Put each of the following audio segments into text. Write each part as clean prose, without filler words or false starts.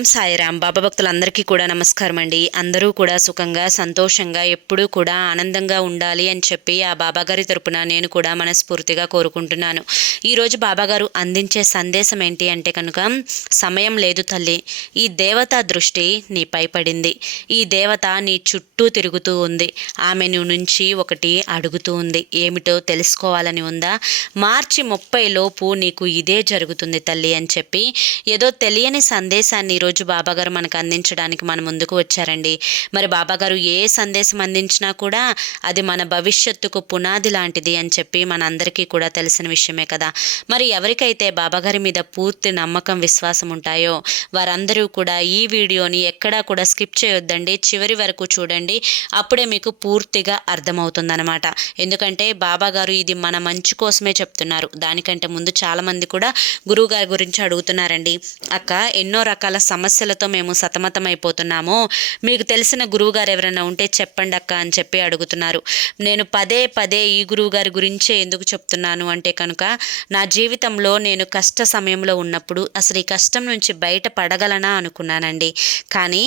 ఓం సాయిరాం. బాబా భక్తులందరికీ కూడా నమస్కారం అండి. అందరూ కూడా సుఖంగా సంతోషంగా ఎప్పుడూ కూడా ఆనందంగా ఉండాలి అని చెప్పి ఆ బాబాగారి తరపున నేను కూడా మనస్ఫూర్తిగా కోరుకుంటున్నాను. ఈరోజు బాబాగారు అందించే సందేశం ఏంటి అంటే కనుక, సమయం లేదు తల్లి, ఈ దేవత దృష్టి నీపై పడింది. ఈ దేవత నీ చుట్టూ తిరుగుతూ ఉంది. ఆమె నుంచి ఒకటి అడుగుతూ ఉంది. ఏమిటో తెలుసుకోవాలని ఉందా? మార్చి 30 లోపు నీకు ఇదే జరుగుతుంది తల్లి అని చెప్పి ఏదో తెలియని సందేశాన్ని ఈరోజు బాబాగారు మనకు అందించడానికి మన ముందుకు వచ్చారండి. మరి బాబాగారు ఏ సందేశం అందించినా కూడా అది మన భవిష్యత్తుకు పునాది లాంటిది అని చెప్పి మన అందరికీ కూడా తెలిసిన విషయమే కదా. మరి ఎవరికైతే బాబాగారి మీద పూర్తి నమ్మకం విశ్వాసం ఉంటాయో వారందరూ కూడా ఈ వీడియోని ఎక్కడా కూడా స్కిప్ చేయొద్దండి, చివరి వరకు చూడండి. అప్పుడే మీకు పూర్తిగా అర్థమవుతుందన్నమాట. ఎందుకంటే బాబాగారు ఇది మన మంచి కోసమే చెప్తున్నారు. దానికంటే ముందు చాలామంది కూడా గురువుగారి గురించి అడుగుతున్నారండి. అక్క, ఎన్నో రకాల సమస్యలతో మేము సతమతం అయిపోతున్నాము, మీకు తెలిసిన గురువుగారు ఎవరైనా ఉంటే చెప్పండి అక్క అని చెప్పి అడుగుతున్నారు. నేను పదే పదే ఈ గురువుగారి గురించే ఎందుకు చెప్తున్నాను అంటే కనుక, నా జీవితంలో నేను కష్ట సమయంలో ఉన్నప్పుడు అసలు ఈ కష్టం నుంచి బయట పడగలనా అనుకున్నానండి. కానీ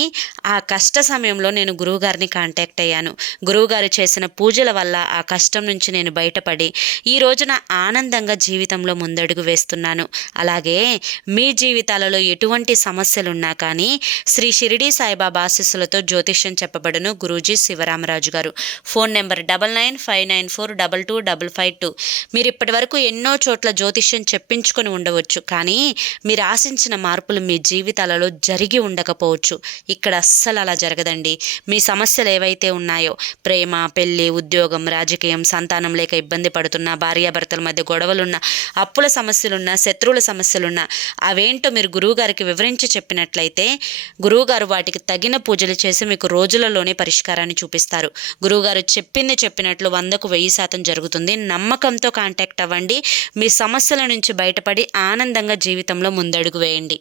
ఆ కష్ట సమయంలో నేను గురువుగారిని కాంటాక్ట్ అయ్యాను. గురువుగారు చేసిన పూజల వల్ల ఆ కష్టం నుంచి నేను బయటపడి ఈ రోజున ఆనందంగా జీవితంలో ముందడుగు వేస్తున్నాను. అలాగే మీ జీవితాలలో ఎటువంటి సమస్యలున్నా కానీ శ్రీ షిరిడి సాయిబాబా ఆశీస్సులతో జ్యోతిష్యం చెప్పబడును. గురూజీ శివరామరాజు గారు. Phone number 995994225552. మీరు ఇప్పటి వరకు ఎన్నో చోట్ల జ్యోతిష్యం చెప్పించుకొని ఉండవచ్చు, కానీ మీరు ఆశించిన మార్పులు మీ జీవితాలలో జరిగి ఉండకపోవచ్చు. ఇక్కడ అస్సలు అలా జరగదండి. మీ సమస్యలు ఏవైతే ఉన్నాయో, ప్రేమ, పెళ్లి, ఉద్యోగం, రాజకీయం, సంతానం లేక ఇబ్బంది పడుతున్నా, భార్యాభర్తల మధ్య గొడవలున్నా, అప్పుల సమస్యలున్నా, శత్రువుల సమస్యలున్నా, అవేంటో మీరు గురువుగారికి వివరించి చెప్పినట్లయితే గురువుగారు వాటికి తగిన పూజలు చేసి మీకు రోజులలోనే పరిష్కారాన్ని చూపిస్తారు. గురువుగారు చెప్పినట్లు 100కు 1000% జరుగుతుంది. నమ్మకంతో కాంటాక్ట్ అవ్వండి. మీ సమస్యల నుంచి బయటపడి ఆనందంగా జీవితంలో ముందడుగు వేయండి.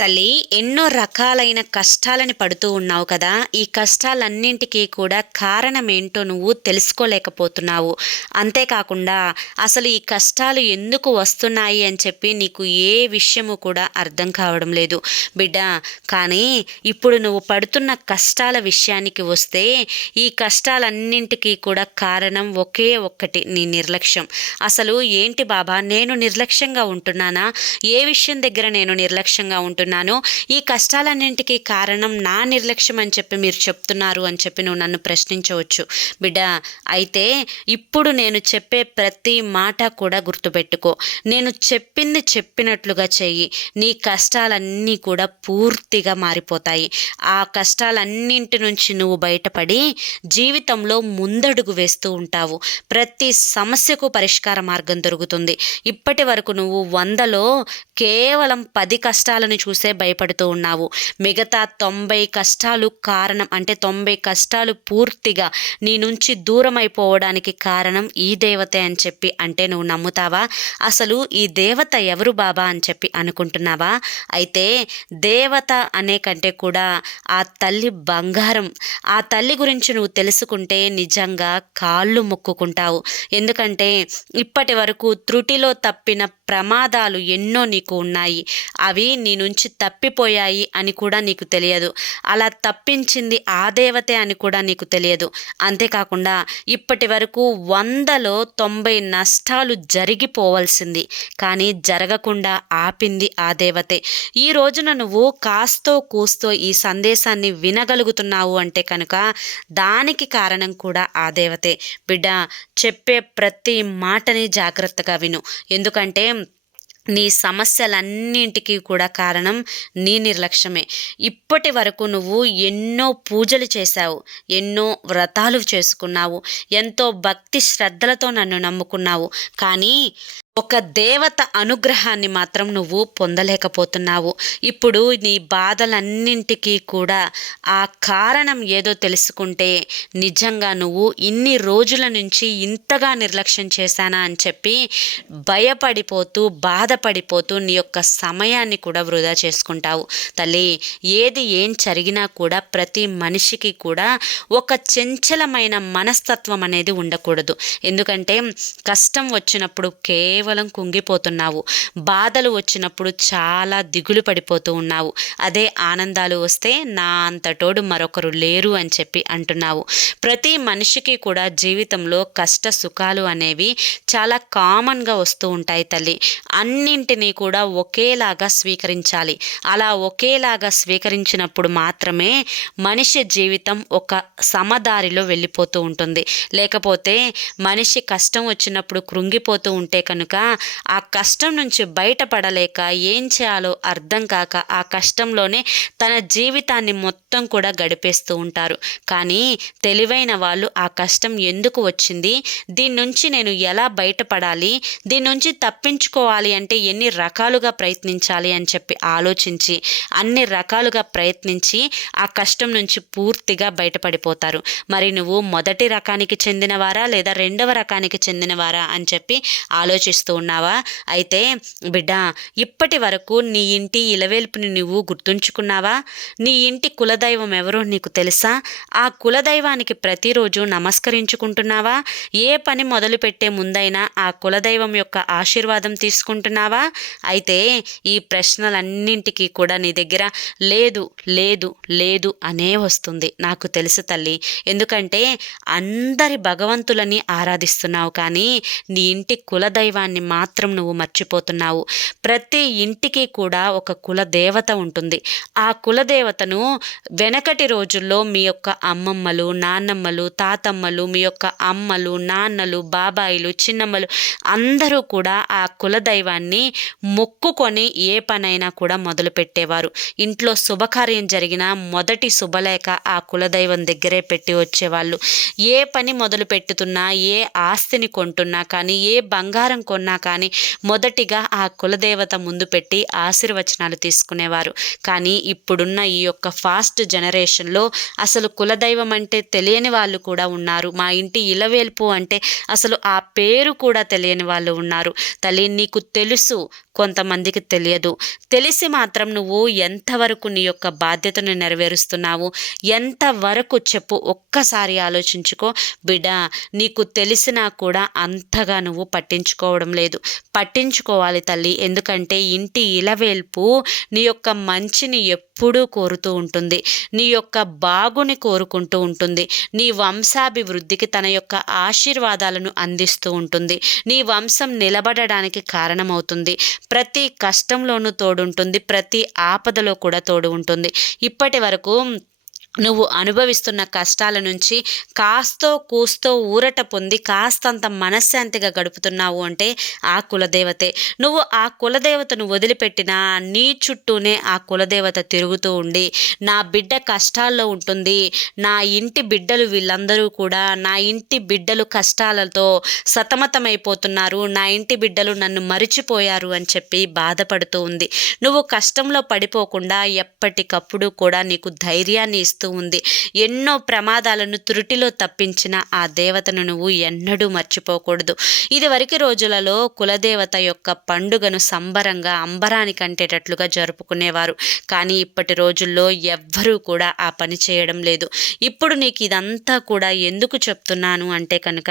తల్లి, ఎన్నో రకాలైన కష్టాలని పడుతూ ఉన్నావు కదా. ఈ కష్టాలన్నింటికీ కూడా కారణం ఏంటో నువ్వు తెలుసుకోలేకపోతున్నావు. అంతేకాకుండా అసలు ఈ కష్టాలు ఎందుకు వస్తున్నాయి అని చెప్పి నీకు ఏ విషయము కూడా అర్థం కావడం లేదు బిడ్డ. కానీ ఇప్పుడు నువ్వు పడుతున్న కష్టాల విషయానికి వస్తే, ఈ కష్టాలన్నింటికీ కూడా కారణం ఒకే ఒక్కటి, నీ నిర్లక్ష్యం. అసలు ఏంటి బాబా, నేను నిర్లక్ష్యంగా ఉంటున్నానా? ఏ విషయం దగ్గర నేను నిర్లక్ష్యంగా ఉంటున్నాను? ఈ కష్టాలన్నింటికీ కారణం నా నిర్లక్ష్యం అని చెప్పి మీరు చెప్తున్నారు అని చెప్పి నువ్వు నన్ను ప్రశ్నించవచ్చు బిడ్డ. అయితే ఇప్పుడు నేను చెప్పే ప్రతి మాట కూడా గుర్తుపెట్టుకో. నేను చెప్పింది చెప్పినట్లుగా చెయ్యి. నీ కష్టాలన్నీ కూడా పూర్తిగా మారిపోతాయి. ఆ కష్టాలన్నింటి నుంచి నువ్వు బయటపడి జీవితంలో ముందడుగు వేస్తూ ఉంటావు. ప్రతి సమస్యకు పరిష్కార మార్గం దొరుకుతుంది. ఇప్పటి వరకు నువ్వు 100లో కేవలం 10 కష్టాలను చూసే భయపడుతూ ఉన్నావు. మిగతా 90 కష్టాలు కారణం, అంటే 90 కష్టాలు పూర్తిగా నీ నుంచి దూరం అయిపోవడానికి కారణం ఈ దేవతే అని చెప్పి అంటే నువ్వు నమ్ముతావా? అసలు ఈ దేవత ఎవరు బాబా అని చెప్పి అనుకుంటున్నావా? అయితే దేవత అనే కంటే కూడా ఆ తల్లి బంగారం. ఆ తల్లి గురించి నువ్వు తెలుసుకుంటే నిజంగా కాళ్ళు మొక్కుకుంటావు. ఎందుకంటే ఇప్పటి వరకు త్రుటిలో తప్పిన ప్రమాదాలు ఎన్నో నీకు ఉన్నాయి. అవి నీ నుంచి తప్పిపోయాయి అని కూడా నీకు తెలియదు. అలా తప్పించింది ఆ దేవతే అని కూడా నీకు తెలియదు. అంతేకాకుండా ఇప్పటి వరకు 100లో 90 నష్టాలు జరిగిపోవలసింది, కానీ జరగకుండా ఆపింది ఆ దేవతే. ఈ రోజున నువ్వు కాస్తో కూస్తో ఈ సందేశాన్ని వినగలుగుతున్నావు అంటే కనుక దానికి కారణం కూడా ఆ దేవతే బిడ్డ. చెప్పే ప్రతి మాటని జాగ్రత్తగా విను. ఎందుకంటే నీ సమస్యలన్నింటికీ కూడా కారణం నీ నిర్లక్ష్యమే. ఇప్పటి వరకు నువ్వు ఎన్నో పూజలు చేశావు, ఎన్నో వ్రతాలు చేసుకున్నావు, ఎంతో భక్తి శ్రద్ధలతో నన్ను నమ్ముకున్నావు, కానీ ఒక దేవత అనుగ్రహాన్ని మాత్రం నువ్వు పొందలేకపోతున్నావు. ఇప్పుడు నీ బాధలన్నింటికీ కూడా ఆ కారణం ఏదో తెలుసుకుంటే నిజంగా నువ్వు ఇన్ని రోజుల నుంచి ఇంతగా నిర్లక్ష్యం చేశానా అని చెప్పి భయపడిపోతూ బాధపడిపోతూ నీ యొక్క సమయాన్ని కూడా వృధా చేసుకుంటావు. తల్లి, ఏం జరిగినా కూడా ప్రతి మనిషికి కూడా ఒక చంచలమైన మనస్తత్వం అనేది ఉండకూడదు. ఎందుకంటే కష్టం వచ్చినప్పుడు కేవలం కేవలం కుంగిపోతున్నావు. బాధలు వచ్చినప్పుడు చాలా దిగులు పడిపోతూ ఉన్నావు. అదే ఆనందాలు వస్తే నా అంతటోడు మరొకరు లేరు అని చెప్పి అంటున్నావు. ప్రతి మనిషికి కూడా జీవితంలో కష్ట సుఖాలు అనేవి చాలా కామన్గా వస్తూ ఉంటాయి తల్లి. అన్నింటినీ కూడా ఒకేలాగా స్వీకరించాలి. అలా ఒకేలాగా స్వీకరించినప్పుడు మాత్రమే మనిషి జీవితం ఒక సమదారిలో వెళ్ళిపోతూ ఉంటుంది. లేకపోతే మనిషి కష్టం వచ్చినప్పుడు కృంగిపోతూ ఉంటే కనుక ఆ కష్టం నుంచి బయటపడలేక ఏం చేయాలో అర్థం కాక ఆ కష్టంలోనే తన జీవితాన్ని మొత్తం కూడా గడిపేస్తూ ఉంటారు. కానీ తెలివైన వాళ్ళు ఆ కష్టం ఎందుకు వచ్చింది, దీని నుంచి నేను ఎలా బయటపడాలి, దీని నుంచి తప్పించుకోవాలి అంటే ఎన్ని రకాలుగా ప్రయత్నించాలి అని చెప్పి ఆలోచించి అన్ని రకాలుగా ప్రయత్నించి ఆ కష్టం నుంచి పూర్తిగా బయటపడిపోతారు. మరి నువ్వు మొదటి రకానికి చెందినవారా లేదా రెండవ రకానికి చెందినవారా అని చెప్పి ఆలోచిస్తూ ఉన్నావా? అయితే బిడ్డ, ఇప్పటి వరకు నీ ఇంటి ఇలవేల్పుని నువ్వు గుర్తుంచుకున్నావా? నీ ఇంటి కులదైవం ఎవరో నీకు తెలుసా? ఆ కులదైవానికి ప్రతిరోజు నమస్కరించుకుంటున్నావా? ఏ పని మొదలుపెట్టే ముందైనా ఆ కులదైవం యొక్క ఆశీర్వాదం తీసుకుంటున్నావా? అయితే ఈ ప్రశ్నలన్నింటికీ కూడా నీ దగ్గర లేదు లేదు లేదు అనే వస్తుంది. నాకు తెలుసు తల్లి. ఎందుకంటే అందరి భగవంతులని ఆరాధిస్తున్నావు, కానీ నీ ఇంటి కులదైవాన్ని మాత్రం నువ్వు మర్చిపోతున్నావు. ప్రతి ఇంటికి కూడా ఒక కులదేవత ఉంటుంది. ఆ కులదేవతను వెనకటి రోజుల్లో మీ యొక్క అమ్మమ్మలు, నాన్నమ్మలు, తాతమ్మలు, మీ యొక్క అమ్మలు, నాన్నలు, బాబాయిలు, చిన్నమ్మలు అందరూ కూడా ఆ కులదైవాన్ని మొక్కుకొని ఏ పనైనా కూడా మొదలుపెట్టేవారు. ఇంట్లో శుభకార్యం జరిగిన మొదటి శుభలేఖ ఆ కులదైవం దగ్గరే పెట్టి వచ్చేవాళ్ళు. ఏ పని మొదలు పెట్టుతున్నా, ఏ ఆస్తిని కొంటున్నా కానీ, ఏ బంగారం కొన్నా కానీ మొదటిగా ఆ కులదేవత ముందు పెట్టి ఆశీర్వచనాలు తీసుకునేవారు. కానీ ఇప్పుడున్న ఈ యొక్క ఫాస్ట్ జనరేషన్లో అసలు కులదైవం అంటే తెలియని వాళ్ళు కూడా ఉన్నారు. మా ఇంటి ఇలవేల్పు అంటే అసలు ఆ పేరు కూడా తెలియని వాళ్ళు ఉన్నారు. తల్లి, నీకు తెలుసు, కొంతమందికి తెలియదు. తెలిసి మాత్రం నువ్వు ఎంతవరకు నీ యొక్క బాధ్యతను నెరవేరుస్తున్నావు, ఎంతవరకు చెప్పు, ఒక్కసారి ఆలోచించుకో బిడ్డ. నీకు తెలిసినా కూడా అంతగా నువ్వు పట్టించుకోవడం లేదు. పట్టించుకోవాలి తల్లి. ఎందుకంటే ఇంటి ఇలవేల్పు నీ యొక్క మంచిని ఎప్పుడూ కోరుతూ ఉంటుంది, నీ యొక్క బాగుని కోరుకుంటూ ఉంటుంది, నీ వంశాభివృద్ధికి తన యొక్క ఆశీర్వాదాలను అందిస్తూ ఉంటుంది, నీ వంశం నిలబడడానికి కారణమవుతుంది. ప్రతి కష్టంలోనూ తోడుంటుంది, ప్రతి ఆపదలో కూడా తోడు ఉంటుంది. ఇప్పటి వరకు నువ్వు అనుభవిస్తున్న కష్టాల నుంచి కాస్తో కూస్తో ఊరట పొంది కాస్తంత మనశ్శాంతిగా గడుపుతున్నావు అంటే ఆ కులదేవతే. నువ్వు ఆ కులదేవతను వదిలిపెట్టినా నీ చుట్టూనే ఆ కులదేవత తిరుగుతూ ఉండి నా బిడ్డ కష్టాల్లో ఉంటుంది, నా ఇంటి బిడ్డలు వీళ్ళందరూ కూడా, నా ఇంటి బిడ్డలు కష్టాలతో సతమతమైపోతున్నారు, నా ఇంటి బిడ్డలు నన్ను మరిచిపోయారు అని చెప్పి బాధపడుతూ ఉంది. నువ్వు కష్టంలో పడిపోకుండా ఎప్పటికప్పుడు కూడా నీకు ధైర్యాన్ని ఇస్తూ ఉంది. ఎన్నో ప్రమాదాలను త్రుటిలో తప్పించిన ఆ దేవతను నువ్వు ఎన్నడూ మర్చిపోకూడదు. ఇదివరకు రోజులలో కులదేవత యొక్క పండుగను సంబరంగా అంబరానికి అంటేటట్లుగా జరుపుకునేవారు. కానీ ఇప్పటి రోజుల్లో ఎవ్వరూ కూడా ఆ పని చేయడం లేదు. ఇప్పుడు నీకు ఇదంతా కూడా ఎందుకు చెప్తున్నాను అంటే కనుక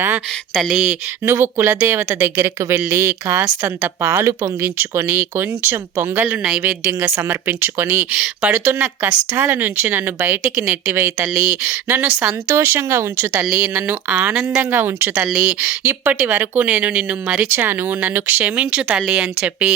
తల్లి, నువ్వు కులదేవత దగ్గరకు వెళ్ళి కాస్తంత పాలు పొంగించుకొని కొంచెం పొంగలు నైవేద్యంగా సమర్పించుకొని పడుతున్న కష్టాల నుంచి నన్ను బయటికి నెట్టివేయి తల్లి, నన్ను సంతోషంగా ఉంచు తల్లి, నన్ను ఆనందంగా ఉంచు తల్లి, ఇప్పటి వరకు నేను నిన్ను మరిచాను, నన్ను క్షమించు తల్లి అని చెప్పి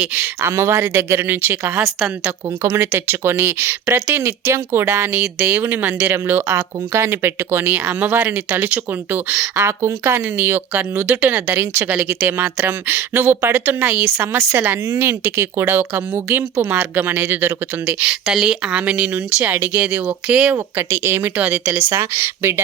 అమ్మవారి దగ్గర నుంచి కాస్తంత కుంకుమని తెచ్చుకొని ప్రతి నిత్యం కూడా నీ దేవుని మందిరంలో ఆ కుంకాన్ని పెట్టుకొని అమ్మవారిని తలుచుకుంటూ ఆ కుంకాన్ని నీ యొక్క నుదుటిన ధరించగలిగితే మాత్రం నువ్వు పడుతున్న ఈ సమస్యలన్నింటికీ కూడా ఒక ముగింపు మార్గం అనేది దొరుకుతుంది తల్లి. ఆమె నీ నుంచి అడిగేది ఒకే ఒక్కటి, ఏమిటో అది తెలుసా బిడ్డ?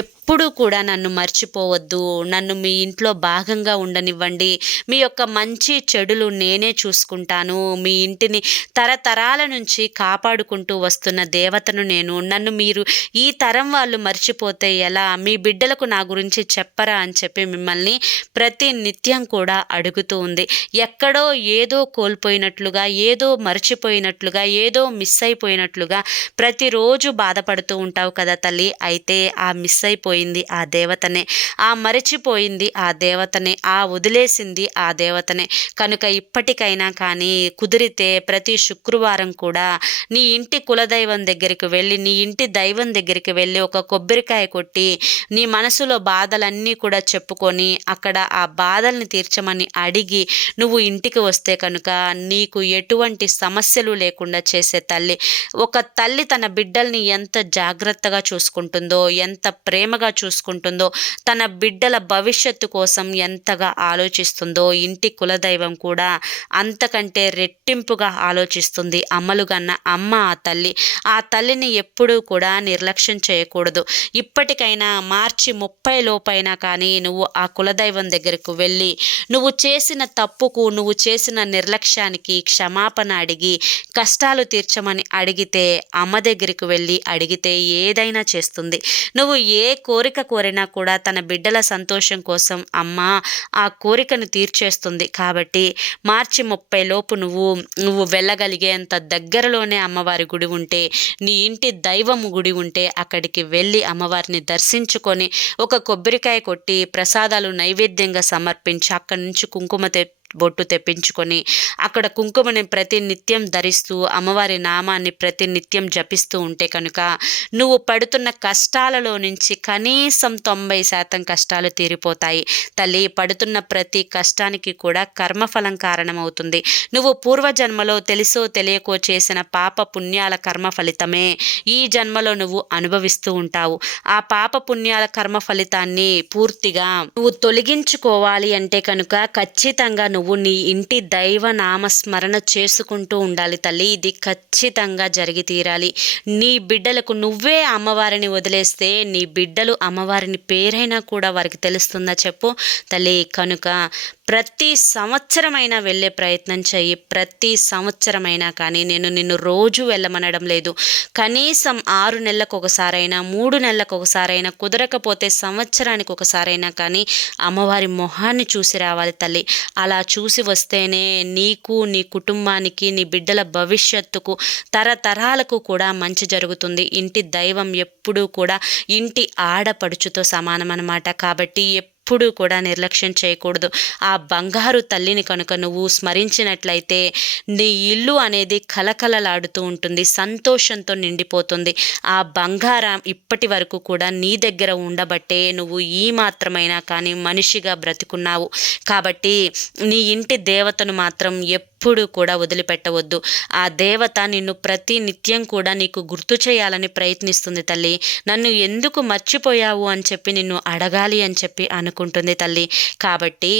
ఎప్పుడు కూడా నన్ను మర్చిపోవద్దు, నన్ను మీ ఇంట్లో భాగంగా ఉండనివ్వండి, మీ యొక్క మంచి చెడులు నేనే చూసుకుంటాను, మీ ఇంటిని తరతరాల నుంచి కాపాడుకుంటూ వస్తున్న దేవతను నేను, నన్ను మీరు ఈ తరం వాళ్ళు మర్చిపోతే ఎలా, మీ బిడ్డలకు నా గురించి చెప్పరా అని చెప్పి మిమ్మల్ని ప్రతి నిత్యం కూడా అడుగుతూ ఉంది. ఎక్కడో ఏదో కోల్పోయినట్లుగా, ఏదో మర్చిపోయినట్లుగా, ఏదో మిస్ అయిపోయినట్లుగా ప్రతిరోజు బాధపడుతూ ఉంటావు కదా తల్లి. అయితే ఆ మిస్ అయిపోయి మర్చిపోయింది ఆ దేవతనే, మరిచిపోయింది ఆ దేవతనే, వదిలేసింది ఆ దేవతనే. కనుక ఇప్పటికైనా కానీ కుదిరితే ప్రతి శుక్రవారం కూడా నీ ఇంటి కులదైవం దగ్గరికి వెళ్ళి, నీ ఇంటి దైవం దగ్గరికి వెళ్ళి ఒక కొబ్బరికాయ కొట్టి నీ మనసులో బాధలన్నీ కూడా చెప్పుకొని అక్కడ ఆ బాధల్ని తీర్చమని అడిగి నువ్వు ఇంటికి వస్తే కనుక నీకు ఎటువంటి సమస్యలు లేకుండా చేసే తల్లి. ఒక తల్లి తన బిడ్డల్ని ఎంత జాగ్రత్తగా చూసుకుంటుందో, ఎంత ప్రేమగా చూసుకుంటుందో, తన బిడ్డల భవిష్యత్తు కోసం ఎంతగా ఆలోచిస్తుందో ఇంటి కులదైవం కూడా అంతకంటే రెట్టింపుగా ఆలోచిస్తుంది. అమ్మలుగన్న అమ్మ ఆ తల్లిని ఎప్పుడూ కూడా నిర్లక్ష్యం చేయకూడదు. ఇప్పటికైనా మార్చి 30 లోపైనా కానీ నువ్వు ఆ కులదైవం దగ్గరకు వెళ్ళి నువ్వు చేసిన తప్పుకు, నువ్వు చేసిన నిర్లక్ష్యానికి క్షమాపణ అడిగి కష్టాలు తీర్చమని అడిగితే, అమ్మ దగ్గరికి వెళ్ళి అడిగితే ఏదైనా చేస్తుంది. నువ్వు ఏ కోరిక కోరినా కూడా తన బిడ్డల సంతోషం కోసం అమ్మ ఆ కోరికను తీర్చేస్తుంది. కాబట్టి మార్చి 30 లోపు నువ్వు వెళ్ళగలిగేంత దగ్గరలోనే అమ్మవారి గుడి ఉంటే, నీ ఇంటి దైవము గుడి ఉంటే అక్కడికి వెళ్ళి అమ్మవారిని దర్శించుకొని ఒక కొబ్బరికాయ కొట్టి ప్రసాదాలు నైవేద్యంగా సమర్పించి అక్కడి నుంచి కుంకుమ బొట్టు తెప్పించుకొని అక్కడ కుంకుమని ప్రతి నిత్యం ధరిస్తూ అమ్మవారి నామాన్ని ప్రతి నిత్యం జపిస్తూ ఉంటే కనుక నువ్వు పడుతున్న కష్టాలలో నుంచి కనీసం 90% కష్టాలు తీరిపోతాయి. తల్లి, పడుతున్న ప్రతి కష్టానికి కూడా కర్మఫలం కారణమవుతుంది. నువ్వు పూర్వజన్మలో తెలుసో తెలియకో చేసిన పాప పుణ్యాల కర్మ ఫలితమే ఈ జన్మలో నువ్వు అనుభవిస్తూ ఉంటావు. ఆ పాప పుణ్యాల కర్మ ఫలితాన్ని పూర్తిగా నువ్వు తొలగించుకోవాలి అంటే కనుక ఖచ్చితంగా నువ్వు నీ ఇంటి దైవ నామస్మరణ చేసుకుంటూ ఉండాలి తల్లి. ఇది ఖచ్చితంగా జరిగి తీరాలి. నీ బిడ్డలకు నువ్వే అమ్మవారిని వదిలేస్తే నీ బిడ్డలు అమ్మవారిని పేరైనా కూడా వారికి తెలుస్తుందా చెప్పు తల్లి. కనుక ప్రతి సంవత్సరమైనా వెళ్ళే ప్రయత్నం చెయ్యి. ప్రతి సంవత్సరమైనా కానీ నేను నిన్ను రోజు వెళ్ళమనడం లేదు. కనీసం 6 నెలలకు ఒకసారైనా, 3 నెలలకు ఒకసారైనా, కుదరకపోతే సంవత్సరానికి ఒకసారైనా కానీ అమ్మవారి మొహాన్ని చూసి రావాలి తల్లి. అలా చూసి వస్తేనే నీకు, నీ కుటుంబానికి, నీ బిడ్డల భవిష్యత్తుకు, తరతరాలకు కూడా మంచి జరుగుతుంది. ఇంటి దైవం ఎప్పుడూ కూడా ఇంటి ఆడపడుచుతో సమానం అన్నమాట. కాబట్టి ఎప్పుడూ కూడా నిర్లక్ష్యం చేయకూడదు. ఆ బంగారు తల్లిని కనుక నువ్వు స్మరించినట్లయితే నీ ఇల్లు అనేది కలకలలాడుతూ ఉంటుంది, సంతోషంతో నిండిపోతుంది. ఆ బంగారం ఇప్పటి వరకు కూడా నీ దగ్గర ఉండబట్టే నువ్వు ఈ మాత్రమైనా కానీ మనిషిగా బ్రతికున్నావు. కాబట్టి నీ ఇంటి దేవతను మాత్రం ఎప్పుడూ కూడా వదిలిపెట్టవద్దు. ఆ దేవత నిన్ను ప్రతి నిత్యం కూడా నీకు గుర్తు చేయాలని ప్రయత్నిస్తుంది తల్లి. నన్ను ఎందుకు మర్చిపోయావు అని చెప్పి నిన్ను అడగాలి అని చెప్పి అనుకుంటుంది తల్లి. కాబట్టి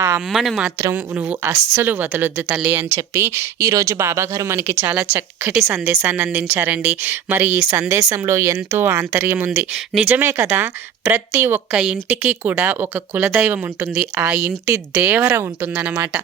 ఆ అమ్మను మాత్రం నువ్వు అస్సలు వదలొద్దు తల్లి అని చెప్పి ఈరోజు బాబాగారు మనకి చాలా చక్కటి సందేశాన్ని అందించారండి. మరి ఈ సందేశంలో ఎంతో ఆంతర్యం ఉంది. నిజమే కదా, ప్రతి ఒక్క ఇంటికి కూడా ఒక కులదైవం ఉంటుంది. ఆ ఇంటి దేవర ఉంటుందన్నమాట.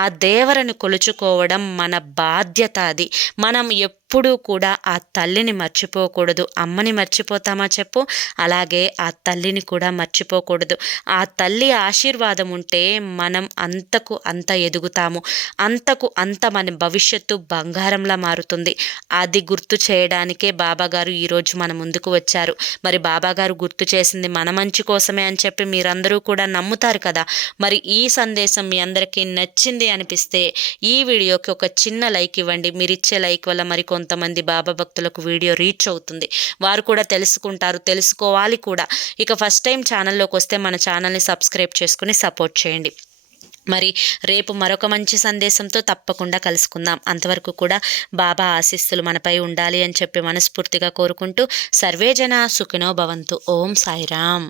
ఆ దేవరను కొలుచుకోవడం మన బాధ్యత. అది మనం ఎప్పుడూ కూడా ఆ తల్లిని మర్చిపోకూడదు. అమ్మని మర్చిపోతామా చెప్పు? అలాగే ఆ తల్లిని కూడా మర్చిపోకూడదు. ఆ తల్లి ఆశీర్వాదం ఉంటే మనం అంతకు అంత ఎదుగుతాము, అంతకు అంత మన భవిష్యత్తు బంగారంలా మారుతుంది. అది గుర్తు చేయడానికే బాబాగారు ఈరోజు మన ముందుకు వచ్చారు. మరి బాబాగారు గుర్తు చేసింది మన మంచి కోసమే అని చెప్పి మీరందరూ కూడా నమ్ముతారు కదా. మరి ఈ సందేశం మీ అందరికీ నచ్చింది అనిపిస్తే ఈ వీడియోకి ఒక చిన్న లైక్ ఇవ్వండి. మీరు ఇచ్చే లైక్ వల్ల మరి కొంతమంది బాబా భక్తులకు వీడియో రీచ్ అవుతుంది. వారు కూడా తెలుసుకుంటారు, తెలుసుకోవాలి కూడా. ఇక ఫస్ట్ టైం ఛానల్లోకి వస్తే మన ఛానల్ని సబ్స్క్రైబ్ చేసుకుని సపోర్ట్ చేయండి. మరి రేపు మరొక మంచి సందేశంతో తప్పకుండా కలుసుకుందాం. అంతవరకు కూడా బాబా ఆశీస్సులు మనపై ఉండాలి అని చెప్పి మనస్ఫూర్తిగా కోరుకుంటూ సర్వేజన సుఖినో భవంతు. ఓం సాయిరామ్.